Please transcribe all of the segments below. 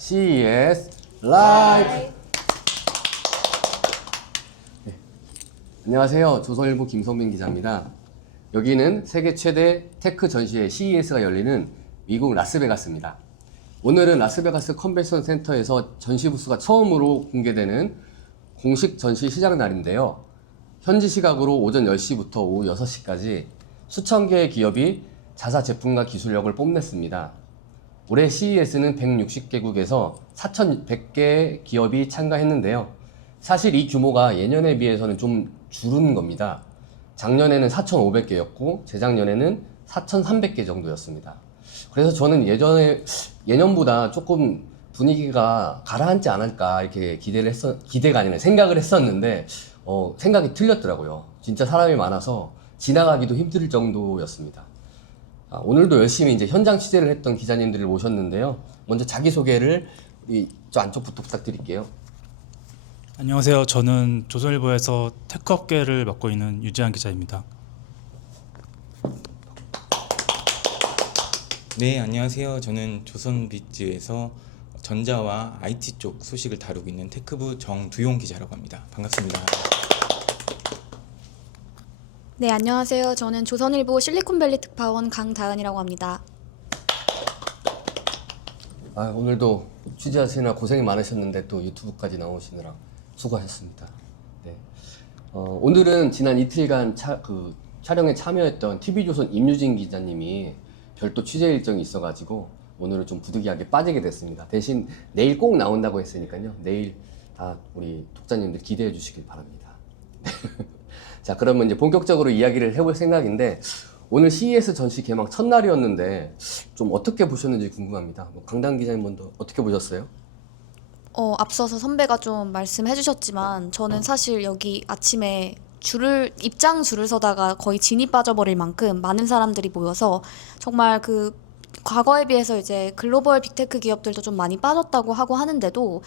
CES 라이브. 네. 안녕하세요. 조선일보 김성민 기자입니다. 여기는 세계 최대 테크 전시회 CES가 열리는 미국 라스베가스입니다. 오늘은 라스베가스 컨벤션 센터에서 전시 부스가 처음으로 공개되는 공식 전시 시작 날인데요. 현지 시각으로 오전 10시부터 오후 6시까지 수천 개의 기업이 자사 제품과 기술력을 뽐냈습니다. 올해 CES는 160개국에서 4,100개의 기업이 참가했는데요. 사실 이 규모가 예년에 비해서는 좀 줄은 겁니다. 작년에는 4,500개였고 재작년에는 4,300개 정도였습니다. 그래서 저는 예년보다 조금 분위기가 가라앉지 않을까 이렇게 기대가 아니라 생각을 했었는데 생각이 틀렸더라고요. 진짜 사람이 많아서 지나가기도 힘들 정도였습니다. 오늘도 열심히 이제 현장 취재를 했던 기자님들을 모셨는데요. 먼저 자기소개를 저 안쪽부터 부탁드릴게요. 안녕하세요. 저는 조선일보에서 테크 업계를 맡고 있는 유지한 기자입니다. 네, 안녕하세요. 저는 조선비즈에서 전자와 IT 쪽 소식을 다루고 있는 테크부 정두용 기자라고 합니다. 반갑습니다. 네, 안녕하세요. 저는 조선일보 실리콘밸리 특파원 강다은이라고 합니다. 오늘도 취재하시느라 고생이 많으셨는데 또 유튜브까지 나오시느라 수고하셨습니다. 네. 오늘은 지난 이틀간 촬영에 참여했던 TV조선 임유진 기자님이 별도 취재 일정이 있어가지고 오늘은 좀 부득이하게 빠지게 됐습니다. 대신 내일 꼭 나온다고 했으니까요. 내일 다 우리 독자님들 기대해 주시길 바랍니다. 자, 그러면 이제 본격적으로 이야기를 해볼 생각인데 오늘 CES 전시 개막 첫날이었는데 좀 어떻게 보셨는지 궁금합니다. 강다은 기자님 먼저 어떻게 보셨어요? 앞서서 선배가 좀 말씀해 주셨지만 저는 사실 여기 아침에 입장 줄을 서다가 거의 진이 빠져버릴 만큼 많은 사람들이 모여서 정말 과거에 비해서 이제 글로벌 빅테크 기업들도 좀 많이 빠졌다고 하고 하는데도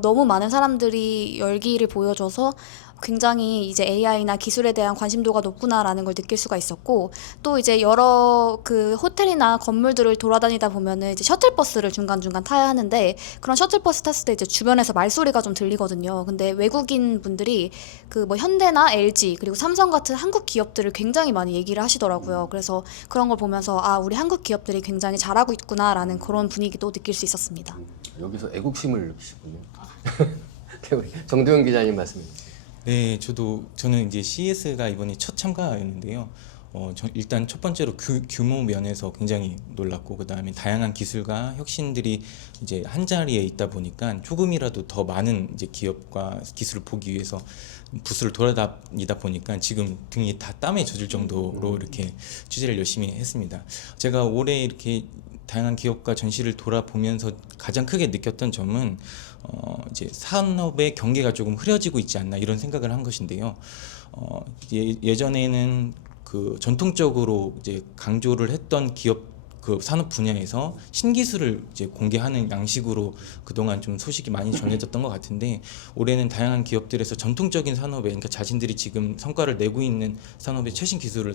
너무 많은 사람들이 열기를 보여줘서 굉장히 이제 AI나 기술에 대한 관심도가 높구나라는 걸 느낄 수가 있었고, 또 이제 여러 호텔이나 건물들을 돌아다니다 보면은 이제 셔틀버스를 중간중간 타야 하는데, 그런 셔틀버스 탔을 때 이제 주변에서 말소리가 좀 들리거든요. 근데 외국인 분들이 현대나 LG 그리고 삼성 같은 한국 기업들을 굉장히 많이 얘기를 하시더라고요. 그래서 그런 걸 보면서 우리 한국 기업들이 굉장히 잘하고 있구나라는 그런 분위기도 느낄 수 있었습니다. 여기서 애국심을 느끼시군요. 우리 정두영 기자님 말씀해 주세요. 네, 저는 이제 CES가 이번에 첫 참가였는데요. 일단 첫 번째로 규모 면에서 굉장히 놀랐고, 그 다음에 다양한 기술과 혁신들이 이제 한 자리에 있다 보니까 조금이라도 더 많은 이제 기업과 기술을 보기 위해서 부스를 돌아다니다 보니까 지금 등이 다 땀에 젖을 정도로 이렇게 취재를 열심히 했습니다. 제가 올해 이렇게 다양한 기업과 전시를 돌아보면서 가장 크게 느꼈던 점은 이제 산업의 경계가 조금 흐려지고 있지 않나 이런 생각을 한 것인데요. 예전에는 전통적으로 이제 강조를 했던 기업 산업 분야에서 신기술을 이제 공개하는 양식으로 그동안 좀 소식이 많이 전해졌던 것 같은데, 올해는 다양한 기업들에서 전통적인 산업에, 그러니까 자신들이 지금 성과를 내고 있는 산업의 최신 기술을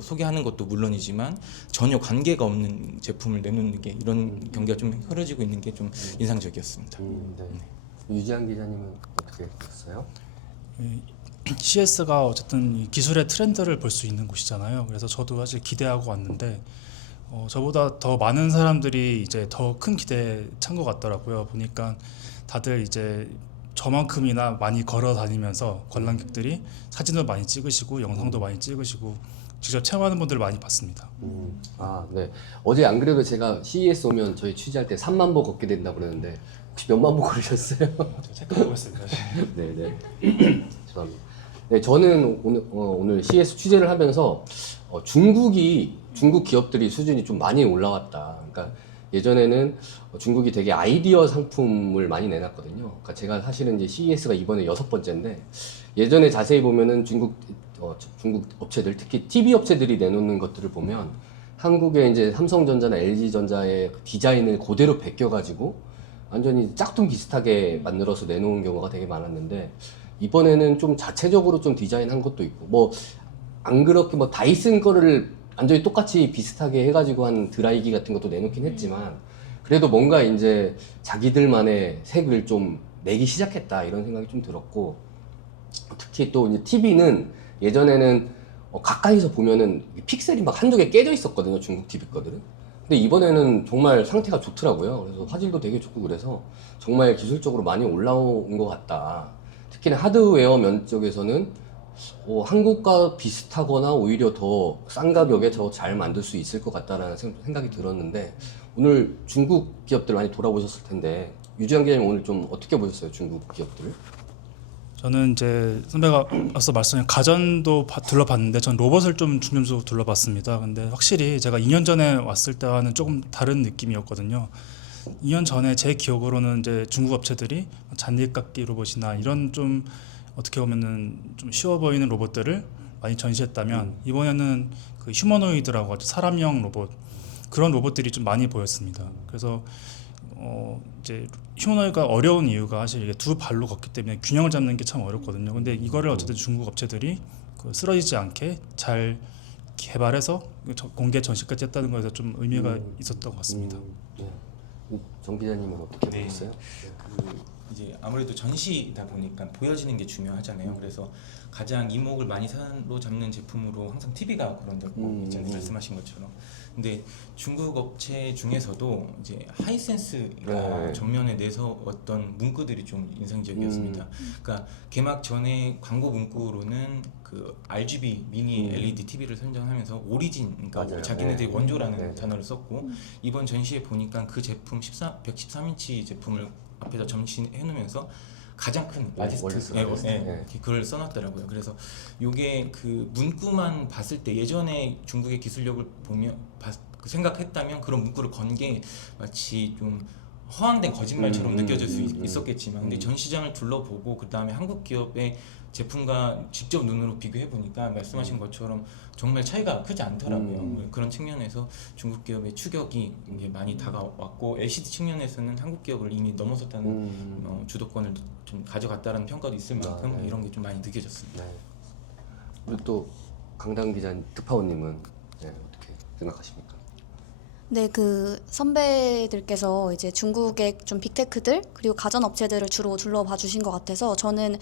소개하는 것도 물론이지만 전혀 관계가 없는 제품을 내놓는 게, 이런 경계가 좀 흐려지고 있는 게 좀 인상적이었습니다. 네. 유지한 기자님은 어떻게 보셨어요? CES가 어쨌든 이 기술의 트렌드를 볼 수 있는 곳이잖아요. 그래서 저도 사실 기대하고 왔는데 저보다 더 많은 사람들이 이제 더 큰 기대에 찬 것 같더라고요. 보니까 다들 이제 저만큼이나 많이 걸어 다니면서 관람객들이 사진도 많이 찍으시고 영상도 많이 찍으시고 직접 체험하는 분들을 많이 봤습니다. 네. 어제 안 그래도 제가 CES 오면 저희 취재할 때 3만 보 걷게 된다고 그러는데 혹시 몇만 보 걸으셨어요? 체크하고 있습니다. 네네. 죄송합니다. 네, 저는 오늘 CES 취재를 하면서 중국 기업들이 수준이 좀 많이 올라왔다. 그러니까 예전에는 중국이 되게 아이디어 상품을 많이 내놨거든요. 그러니까 제가 사실은 이제 CES가 이번에 6번째인데 예전에 자세히 보면은 중국 업체들, 특히 TV 업체들이 내놓는 것들을 보면 한국의 이제 삼성전자나 LG전자의 디자인을 그대로 베껴가지고 완전히 짝퉁 비슷하게 만들어서 내놓은 경우가 되게 많았는데, 이번에는 좀 자체적으로 좀 디자인한 것도 있고, 안 그렇게 다이슨 거를 완전히 똑같이 비슷하게 해가지고 한 드라이기 같은 것도 내놓긴 했지만, 그래도 뭔가 이제 자기들만의 색을 좀 내기 시작했다 이런 생각이 좀 들었고, 특히 또 이제 TV는 예전에는 가까이서 보면은 픽셀이 막 한두 개 깨져 있었거든요, 중국 TV 거들은. 근데 이번에는 정말 상태가 좋더라고요. 그래서 화질도 되게 좋고 그래서 정말 기술적으로 많이 올라온 것 같다. 특히나 하드웨어 면 쪽에서는 한국과 비슷하거나 오히려 더 싼 가격에 더 잘 만들 수 있을 것 같다라는 생각이 들었는데, 오늘 중국 기업들 많이 돌아보셨을 텐데 유지한 기자님 오늘 좀 어떻게 보셨어요, 중국 기업들을? 저는 이제 선배가 앞서 말씀하신 가전도 둘러봤는데 전 로봇을 좀 중점적으로 둘러봤습니다. 근데 확실히 제가 2년 전에 왔을 때와는 조금 다른 느낌이었거든요. 2년 전에 제 기억으로는 이제 중국 업체들이 잔디깎기 로봇이나 이런 좀 어떻게 보면은 좀 쉬워 보이는 로봇들을 많이 전시했다면, 이번에는 그 휴머노이드라고 하죠. 사람형 로봇, 그런 로봇들이 좀 많이 보였습니다. 그래서 이제 휴머노이드가 어려운 이유가 사실 이게 두 발로 걷기 때문에 균형을 잡는 게 참 어렵거든요. 근데 이거를 어쨌든 중국 업체들이 그 쓰러지지 않게 잘 개발해서 공개 전시까지 했다는 거에서 좀 의미가 있었던 것 같습니다. 네. 정 기자님은 어떻게 네. 보셨어요? 이제 아무래도 전시다 보니까 보여지는 게 중요하잖아요. 그래서 가장 이목을 많이 사로잡는 제품으로 항상 TV가 거론되고 이전에 말씀하신 것처럼. 근데 중국 업체 중에서도 이제 하이센스가 네. 전면에 내세웠던 문구들이 좀 인상적이었습니다. 그러니까 개막 전에 광고 문구로는 그 RGB 미니 LED TV를 선정하면서 오리진, 그러니까 맞아요. 자기네들이 네. 원조라는 네. 단어를 썼고, 이번 전시에 보니까 그 제품 113인치 제품을 앞에다 전시해 놓으면서 가장 큰 라지스트 그걸 써놨더라고요. 그래서 요게 그 문구만 봤을 때 예전에 중국의 기술력을 보면 생각했다면 그런 문구를 건 게 마치 좀 허황된 거짓말처럼 느껴질 수 있었겠지만, 근데 전시장을 둘러보고 그 다음에 한국 기업의 제품과 직접 눈으로 비교해 보니까 말씀하신 것처럼 정말 차이가 크지 않더라고요. 그런 측면에서 중국 기업의 추격이 이제 많이 다가왔고, LCD 측면에서는 한국 기업을 이미 넘어섰다는 주도권을 좀 가져갔다는 평가도 있을 만큼 네. 이런 게 좀 많이 느껴졌습니다. 네. 그리고 또 강당 기자님, 특파원님은 어떻게 생각하십니까? 네, 그 선배들께서 이제 중국의 좀 빅테크들 그리고 가전 업체들을 주로 둘러봐 주신 것 같아서 저는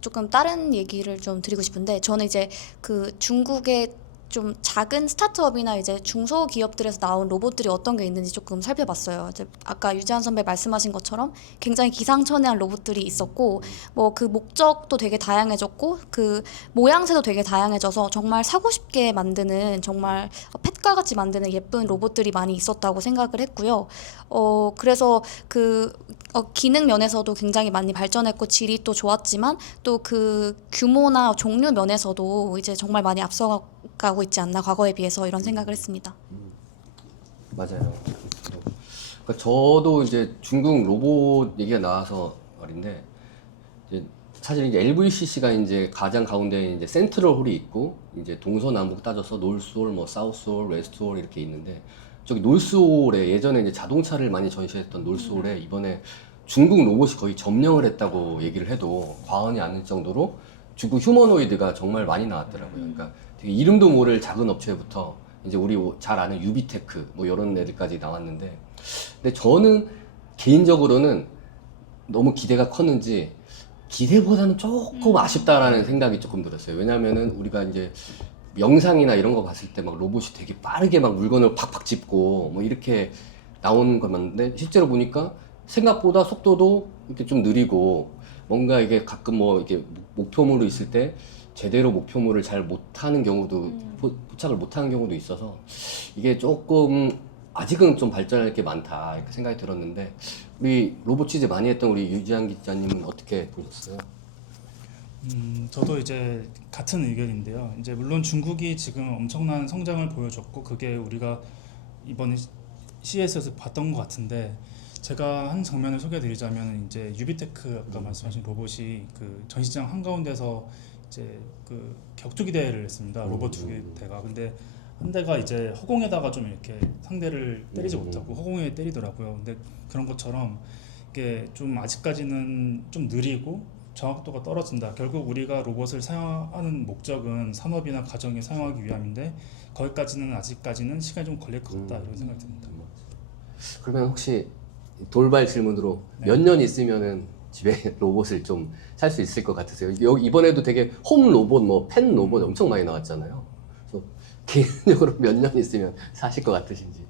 조금 다른 얘기를 좀 드리고 싶은데, 저는 이제 그 중국의 좀 작은 스타트업이나 이제 중소기업들에서 나온 로봇들이 어떤 게 있는지 조금 살펴봤어요. 이제 아까 유지한 선배 말씀하신 것처럼 굉장히 기상천외한 로봇들이 있었고, 뭐 그 목적도 되게 다양해졌고 그 모양새도 되게 다양해져서 정말 사고 싶게 만드는, 정말 펫과 같이 만드는 예쁜 로봇들이 많이 있었다고 생각을 했고요. 그래서 그 기능 면에서도 굉장히 많이 발전했고 질이 또 좋았지만, 또 그 규모나 종류 면에서도 이제 정말 많이 앞서가고 있지 않나, 과거에 비해서, 이런 생각을 했습니다. 맞아요. 그러니까 저도 이제 중국 로봇 얘기가 나와서 말인데, 이제 사실 이제 LVCC가 이제 가장 가운데 이제 센트럴 홀이 있고, 이제 동서남북 따져서 놀스홀, 뭐 사우스홀, 웨스트홀 이렇게 있는데, 저기 놀스홀에 예전에 이제 자동차를 많이 전시했던 놀스홀에 이번에 중국 로봇이 거의 점령을 했다고 얘기를 해도 과언이 아닐 정도로 중국 휴머노이드가 정말 많이 나왔더라고요. 그러니까 되게 이름도 모를 작은 업체부터 이제 우리 잘 아는 유비테크 뭐 이런 애들까지 나왔는데, 근데 저는 개인적으로는 너무 기대가 컸는지 기대보다는 조금 아쉽다라는 생각이 조금 들었어요. 왜냐면은 우리가 이제 영상이나 이런 거 봤을 때 막 로봇이 되게 빠르게 막 물건을 팍팍 짚고 뭐 이렇게 나오는 걸 봤는데, 실제로 보니까 생각보다 속도도 이렇게 좀 느리고, 뭔가 이게 가끔 뭐 이게 목표물이 있을 때 제대로 목표물을 잘 못하는 경우도 포착을 못하는 경우도 있어서 이게 조금 아직은 좀 발전할 게 많다 이렇게 생각이 들었는데, 우리 로봇 취재 많이 했던 우리 유지한 기자님은 어떻게 보셨어요? 저도 이제 같은 의견인데요. 이제 물론 중국이 지금 엄청난 성장을 보여줬고 그게 우리가 이번에 CES에서 봤던 것 같은데, 제가 한 장면을 소개해드리자면 이제 유비테크 아까 말씀하신 로봇이 그 전시장 한가운데서 이제 그 격투기 대회를 했습니다. 로봇 두 대가. 근데 한 대가 이제 허공에다가 좀 이렇게 상대를 때리지 못하고 허공에 때리더라고요. 근데 그런 것처럼 이게 좀 아직까지는 좀 느리고 정확도가 떨어진다. 결국 우리가 로봇을 사용하는 목적은 산업이나 가정에 사용하기 위함인데 거기까지는 아직까지는 시간이 좀 걸릴 것 같다, 이런 생각이 듭니다. 그러면 혹시 돌발 질문으로 네. 몇 년 있으면은 집에 로봇을 좀 살 수 있을 것 같으세요? 여기 이번에도 되게 홈 로봇, 뭐 펜 로봇 엄청 많이 나왔잖아요. 그래서 개인적으로 몇 년 있으면 사실 것 같으신지.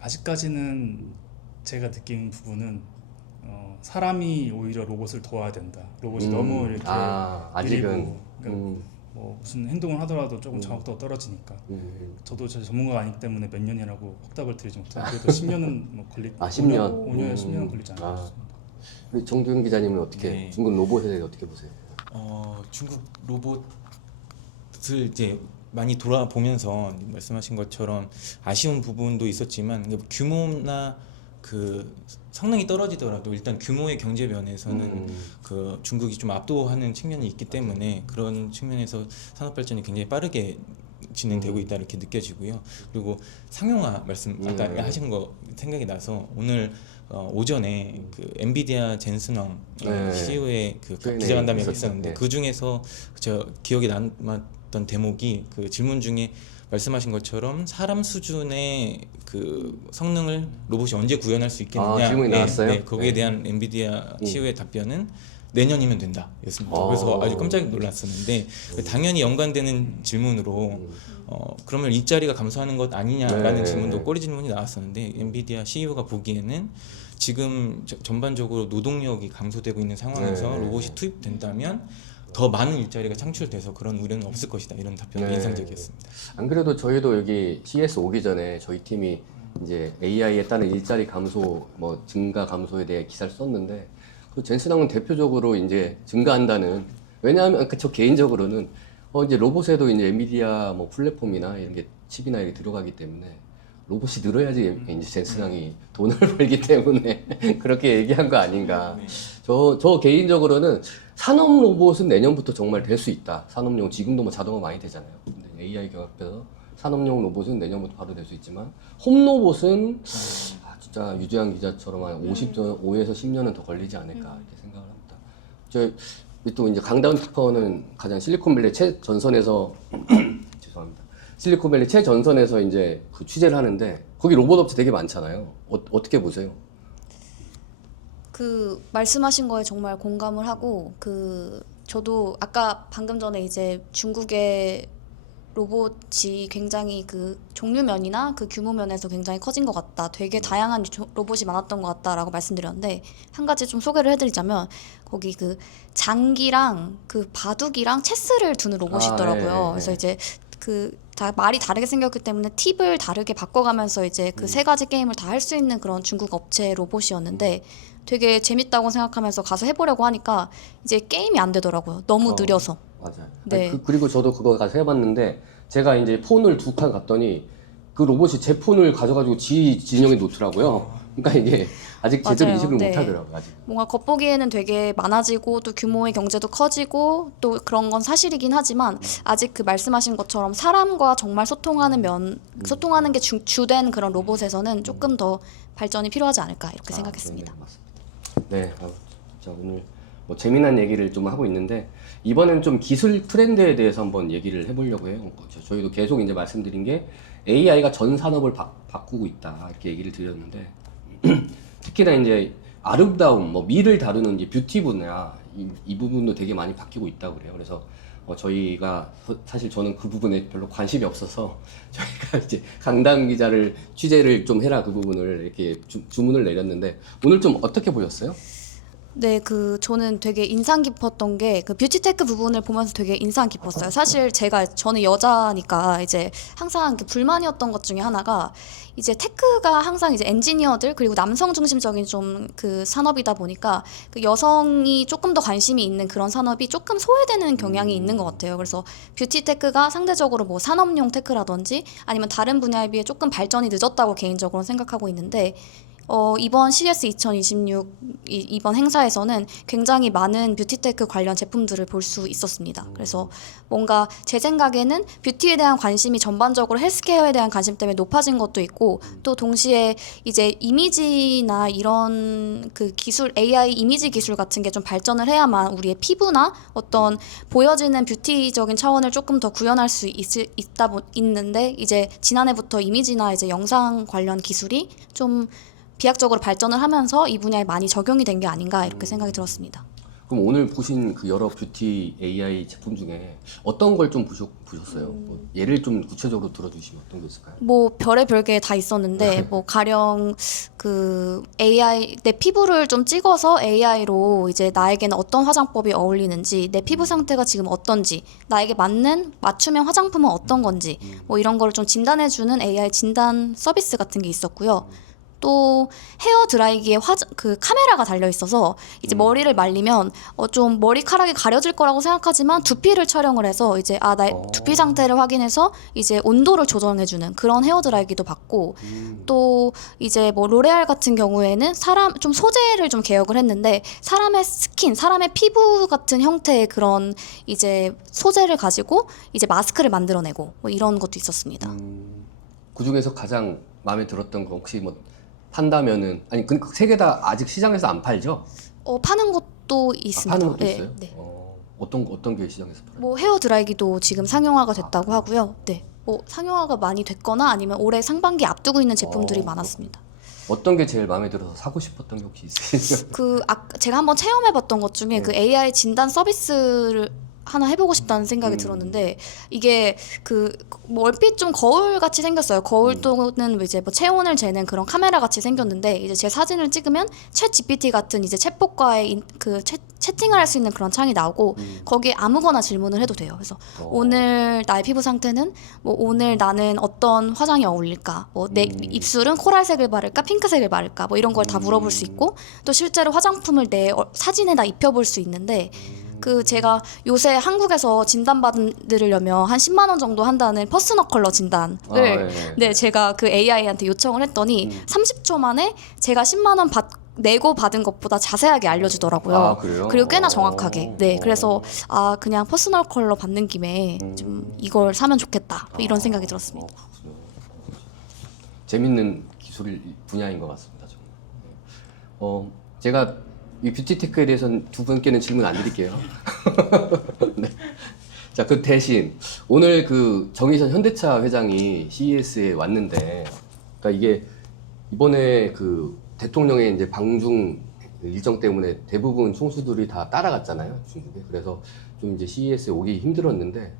아직까지는 제가 느낀 부분은 사람이 오히려 로봇을 도와야 된다. 로봇이 너무 이렇게 아직은. 느리고, 그러니까 뭐 무슨 행동을 하더라도 조금 정확도가 떨어지니까. 저도 제 전문가가 아니기 때문에 몇 년이라고 확답을 드리지 못해요. 그래도 10년은 뭐 걸리. 10년. 5년에 10년은 걸리지 않을까 싶습니다. 우리 정두영 기자님은 어떻게 네. 중국 로봇에 대해 어떻게 보세요? 중국 로봇을 이제 많이 돌아보면서 말씀하신 것처럼 아쉬운 부분도 있었지만 규모나 그 성능이 떨어지더라도 일단 규모의 경제 면에서는 그 중국이 좀 압도하는 측면이 있기 때문에 그런 측면에서 산업 발전이 굉장히 빠르게 진행되고 있다 이렇게 느껴지고요. 그리고 상용화 말씀 아까 하신 거 생각이 나서 오늘 오전에 그 엔비디아 젠슨왕 네. CEO의 그 Q&A 기자간담회가 있었죠. 있었는데 네. 그 중에서 저 기억에 남았던 대목이 그 질문 중에 말씀하신 것처럼 사람 수준의 그 성능을 로봇이 언제 구현할 수 있겠느냐. 질문이 나왔어요? 거기에 네. 대한 엔비디아 CEO의 답변은 내년이면 된다. 였습니다. 어. 그래서 아주 깜짝 놀랐었는데 당연히 연관되는 질문으로 그러면 일자리가 감소하는 것 아니냐라는 네. 질문도 꼬리 질문이 나왔었는데 엔비디아 CEO가 보기에는 지금 전반적으로 노동력이 감소되고 있는 상황에서 네. 로봇이 투입된다면 더 많은 일자리가 창출돼서 그런 우려는 없을 것이다. 이런 답변이 네. 인상적이었습니다. 안 그래도 저희도 여기 CS 오기 전에 저희 팀이 이제 AI에 따른 일자리 감소, 뭐 증가 감소에 대해 기사를 썼는데 그 젠슨왕은 대표적으로 이제 증가한다는, 왜냐하면 저 개인적으로는 이제 로봇에도 이제 엔비디아 뭐 플랫폼이나 이런 게 칩이나 이렇게 들어가기 때문에 로봇이 늘어야지 이제 젠슨왕이 돈을 벌기 때문에 그렇게 얘기한 거 아닌가. 저 개인적으로는 산업 로봇은 내년부터 정말 될 수 있다. 산업용 지금도 뭐 자동화 많이 되잖아요. 근데 AI 경합해서 산업용 로봇은 내년부터 바로 될 수 있지만 홈 로봇은 진짜 유재한 기자처럼 한 5에서 10년은 더 걸리지 않을까 이렇게 생각을 합니다. 또 이제 강다운 특파원은 가장 실리콘밸리 최전선에서 죄송합니다. 실리콘밸리 최전선에서 이제 그 취재를 하는데 거기 로봇 업체 되게 많잖아요. 어떻게 보세요? 그 말씀하신 거에 정말 공감을 하고 저도 아까 방금 전에 이제 중국의 로봇이 굉장히 그 종류면이나 그 규모면에서 굉장히 커진 것 같다. 되게 다양한 로봇이 많았던 것 같다라고 말씀드렸는데 한 가지 좀 소개를 해드리자면 거기 그 장기랑 그 바둑이랑 체스를 두는 로봇이 있더라고요. 그래서 이제 다 말이 다르게 생겼기 때문에 팁을 다르게 바꿔가면서 이제 그 세 가지 게임을 다 할 수 있는 그런 중국 업체 로봇이었는데 되게 재밌다고 생각하면서 가서 해보려고 하니까 이제 게임이 안 되더라고요. 너무 느려서. 맞아요. 네. 그리고 저도 그거 가서 해봤는데 제가 이제 폰을 2칸 갔더니 그 로봇이 제 폰을 가져가지고 지 진영에 놓더라고요. 그러니까 이게 아직 제대로 맞아요. 인식을 네. 못하더라고요. 아직. 뭔가 겉보기에는 되게 많아지고 또 규모의 경제도 커지고 또 그런 건 사실이긴 하지만 아직 그 말씀하신 것처럼 사람과 정말 소통하는 게 주된 그런 로봇에서는 조금 더 발전이 필요하지 않을까 이렇게 생각했습니다. 네, 맞습니다. 네, 자 오늘 뭐 재미난 얘기를 좀 하고 있는데 이번엔 좀 기술 트렌드에 대해서 한번 얘기를 해보려고 해요. 저희도 계속 이제 말씀드린 게 AI가 전 산업을 바꾸고 있다 이렇게 얘기를 드렸는데 특히나 이제 아름다움, 뭐 미를 다루는 이제 뷰티 분야 이 부분도 되게 많이 바뀌고 있다고 그래요. 그래서 저희가 사실 저는 그 부분에 별로 관심이 없어서 저희가 이제 강다은 기자를 취재를 좀 해라 그 부분을 이렇게 주문을 내렸는데 오늘 좀 어떻게 보셨어요? 네, 저는 되게 인상 깊었던 게 그 뷰티테크 부분을 보면서 되게 인상 깊었어요. 사실 저는 여자니까 이제 항상 불만이었던 것 중에 하나가 이제 테크가 항상 이제 엔지니어들 그리고 남성 중심적인 좀 그 산업이다 보니까 그 여성이 조금 더 관심이 있는 그런 산업이 조금 소외되는 경향이 있는 것 같아요. 그래서 뷰티테크가 상대적으로 뭐 산업용 테크라든지 아니면 다른 분야에 비해 조금 발전이 늦었다고 개인적으로 생각하고 있는데 이번 CS 2026 이번 행사에서는 굉장히 많은 뷰티테크 관련 제품들을 볼 수 있었습니다. 그래서 뭔가 제 생각에는 뷰티에 대한 관심이 전반적으로 헬스케어에 대한 관심 때문에 높아진 것도 있고 또 동시에 이제 이미지나 이런 그 기술 AI 이미지 기술 같은 게 좀 발전을 해야만 우리의 피부나 어떤 보여지는 뷰티적인 차원을 조금 더 구현할 수 있는데 이제 지난해부터 이미지나 이제 영상 관련 기술이 좀 비약적으로 발전을 하면서 이 분야에 많이 적용이 된 게 아닌가 이렇게 생각이 들었습니다. 그럼 오늘 보신 그 여러 뷰티 AI 제품 중에 어떤 걸 좀 보셨어요? 뭐 예를 좀 구체적으로 들어주시면 어떤 게 있을까요? 뭐 별의별 게 다 있었는데 뭐 가령 그 AI 내 피부를 좀 찍어서 AI로 이제 나에게는 어떤 화장법이 어울리는지 내 피부 상태가 지금 어떤지 나에게 맞는 맞춤형 화장품은 어떤 건지 뭐 이런 거를 좀 진단해주는 AI 진단 서비스 같은 게 있었고요. 또 헤어 드라이기에 그 카메라가 달려 있어서 이제 머리를 말리면 좀 머리카락이 가려질 거라고 생각하지만 두피를 촬영을 해서 이제 나의 두피 상태를 확인해서 이제 온도를 조정해주는 그런 헤어 드라이기도 봤고 또 이제 뭐 로레알 같은 경우에는 사람 좀 소재를 좀 개혁을 했는데 사람의 스킨, 사람의 피부 같은 형태의 그런 이제 소재를 가지고 이제 마스크를 만들어내고 뭐 이런 것도 있었습니다. 그 중에서 가장 마음에 들었던 거 혹시 뭐 판다면은 아니 그 세 개 다 아직 시장에서 안 팔죠? 파는 것도 있습니다. 파는 것도 네, 있어요? 네. 어떤 게 시장에서 팔아요? 뭐 헤어 드라이기도 지금 상용화가 됐다고 하고요. 네. 뭐 상용화가 많이 됐거나 아니면 올해 상반기 앞두고 있는 제품들이 많았습니다. 어떤 게 제일 마음에 들어서 사고 싶었던 게 혹시 있으세요? 제가 한번 체험해봤던 것 중에 그 AI 진단 서비스를 하나 해보고 싶다는 생각이 들었는데 이게 뭐 얼핏 좀 거울 같이 생겼어요. 거울 또는 이제 뭐 체온을 재는 그런 카메라 같이 생겼는데 이제 제 사진을 찍으면 챗 GPT 같은 이제 챗봇과의 채팅을 할 수 있는 그런 창이 나오고 거기에 아무거나 질문을 해도 돼요. 그래서 오늘 나의 피부 상태는 뭐 오늘 나는 어떤 화장이 어울릴까? 뭐 내 입술은 코랄색을 바를까? 핑크색을 바를까? 뭐 이런 걸 다 물어볼 수 있고 또 실제로 화장품을 내 사진에다 입혀볼 수 있는데 제가 요새 한국에서 진단받으려면 한 10만 원 정도 한다는 퍼스널 컬러 진단을 네, 제가 그 AI한테 요청을 했더니 30초 만에 제가 10만 원 내고 받은 것보다 자세하게 알려주더라고요. 그래요? 그리고 꽤나 정확하게. 네, 그래서 그냥 퍼스널 컬러 받는 김에 좀 이걸 사면 좋겠다 이런 생각이 들었습니다. 그렇군요. 재밌는 기술 분야인 것 같습니다. 정말. 제가 이 뷰티테크에 대해서는 두 분께는 질문 안 드릴게요. 네. 자, 그 대신 오늘 그 정의선 현대차 회장이 CES에 왔는데, 그러니까 이게 이번에 그 대통령의 이제 방중 일정 때문에 대부분 총수들이 다 따라갔잖아요, 중국에. 그래서 좀 이제 CES에 오기 힘들었는데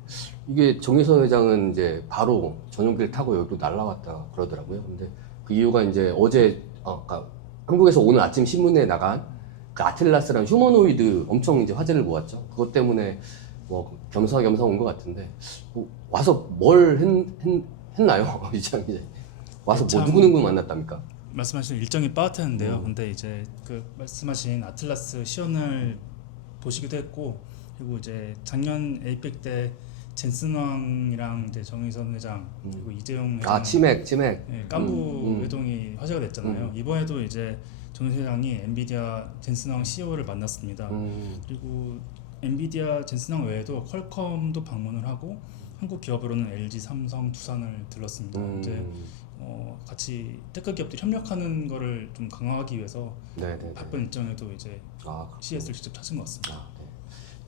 이게 정의선 회장은 이제 바로 전용기를 타고 여기로 날라왔다 그러더라고요. 근데 그 이유가 이제 어제 그러니까 한국에서 오늘 아침 신문에 나간 그 아틀라스랑 휴머노이드 엄청 이제 화제를 모았죠. 그것 때문에 뭐 겸사겸사 온 것 같은데 뭐 와서 뭘 했나요? 이장 이제 와서 뭐 누구 만났답니까? 말씀하신 일정이 빠듯했는데요. 근데 이제 그 말씀하신 아틀라스 시연을 보시기도 했고 그리고 이제 작년 에이펙 때 젠슨왕이랑 이제 정의선 회장 그리고 이재용 회장 치맥 네, 깐부 회동이 화제가 됐잖아요. 이번에도 이제 정 회장이 엔비디아 젠슨왕 CEO를 만났습니다. 그리고 엔비디아 젠슨왕 외에도 퀄컴도 방문을 하고 한국 기업으로는 LG, 삼성, 두산을 들렀습니다. 이제 같이 테크 기업들이 협력하는 거를 좀 강화하기 위해서 바쁜 일정에도 이제 CES를 직접 찾은 것 같습니다. 네.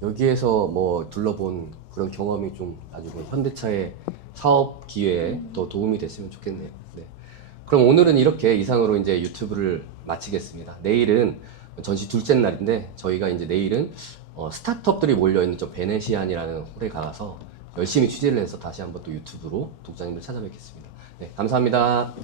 여기에서 뭐 둘러본 그런 경험이 좀 나중에 현대차의 사업 기회에 더 도움이 됐으면 좋겠네요. 네. 그럼 오늘은 이렇게 이상으로 이제 유튜브를 마치겠습니다. 내일은 전시 둘째 날인데 저희가 이제 내일은 스타트업들이 몰려있는 저 베네시안이라는 홀에 가서 열심히 취재를 해서 다시 한번 또 유튜브로 독자님들 찾아뵙겠습니다. 네, 감사합니다.